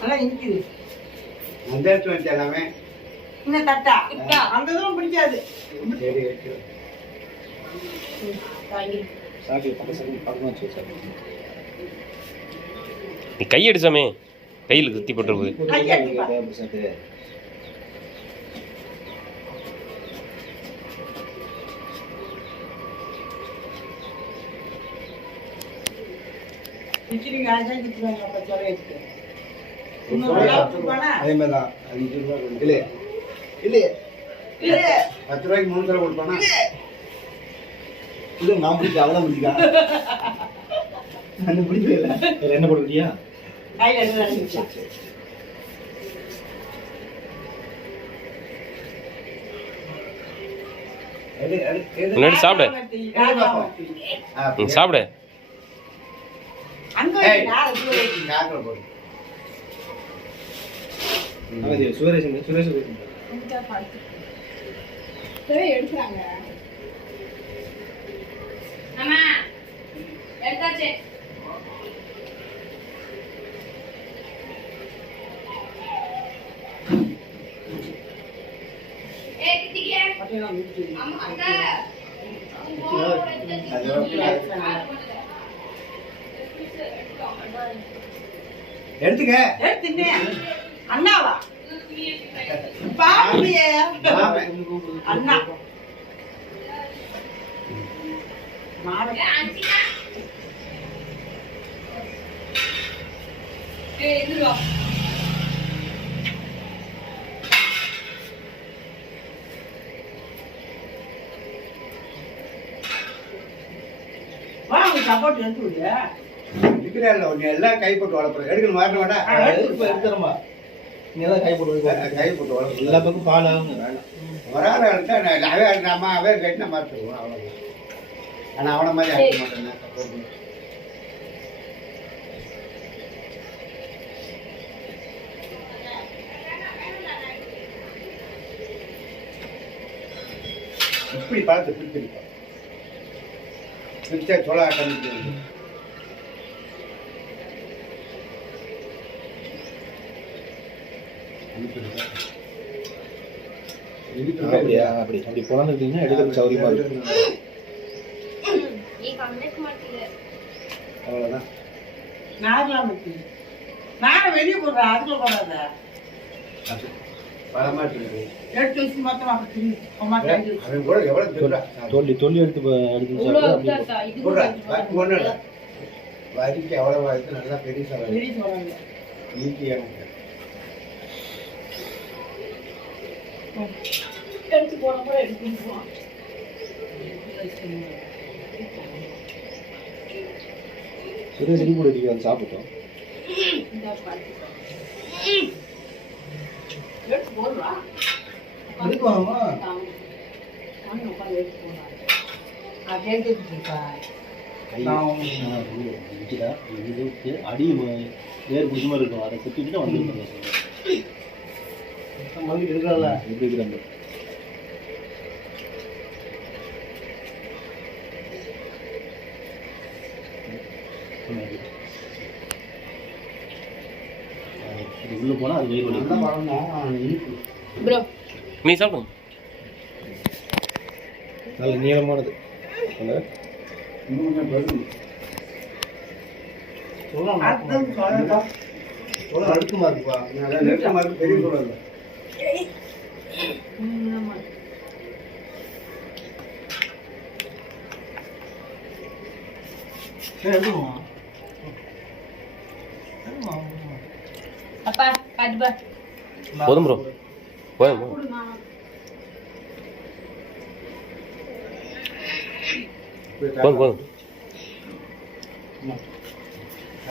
நல்லா இனிக்குது. அந்த எடுத்து வச்சு எல்லாமே இன்னும் தட்டா அந்த இதெல்லாம் பிடிக்காது. சரி நீ கை அடிச்சாமே கையில் குத்தி போட்டுருது. அதே மாதிரிதான் 5 ரூபா இல்லையே இல்லையே 10 ரூபாய்க்கு 3 தடவை கொடுப்பானா? இது நான் பிடிக்க அவதான் பிடிக்கா நான் பிடிக்கல. என்ன கொடுக்கியா? முன்னாடி சாப்பிடு. சாப்பிடு. எடுக்கிறாங்க. எடுத்தாச்சு. எடுத்துக்க அண்ணாவா பாப்பியே அண்ணா சப்போர்ட் எடுத்து இருக்கிற எல்லாம் கை போட்டு வளர்ப்புற எடுக்கணும் மாட்ட மாட்டா எடுத்துறமா நீ தான் கை போட்டு கை போட்டு வளர்ப்பு எல்லா பக்கம் பால் வராத எடுத்தா அவே கட்டினா மாற்றுவோம் அவ்வளோ. ஆனால் அவனை மாதிரி ஆக்க மாட்டேன். இப்படி பார்த்து பிடிச்சிருப்பா பிடிச்சா சொல்ல ஆட்டம் அப்படி அப்படி போனீங்கன்னா எடுக்கிறது சௌரியமா இருக்கும். அவ்வளோதான். நான் வெளியே போடுறேன். அதுக்குள்ள போடாத. தொல்லி எடுத்து வரிக்கு எவ்வளவு வரைக்கும் நல்லா பெரிய நீக்கி எடுத்து போன எடுத்து சுரேஷ் கூட அடிக்க சாப்பிட்டோம். அடி வேறு புதுமா இருக்கும். அதை குத்திட்டு வந்து இருக்கிறாங்க எப்படி இருக்கிறாங்க. உள்ள போனா அது ப்ரோ நீ சாப்பிடுங்க. நல்ல நீளமானது அடுக்குமா இருக்குப்பா. நெருக்கமா இருக்கு. பெரிய சோளம் இல்லை. அப்பா பாட்டுப்பா போதும் ப்ரோ போதும் போதும் போதும்.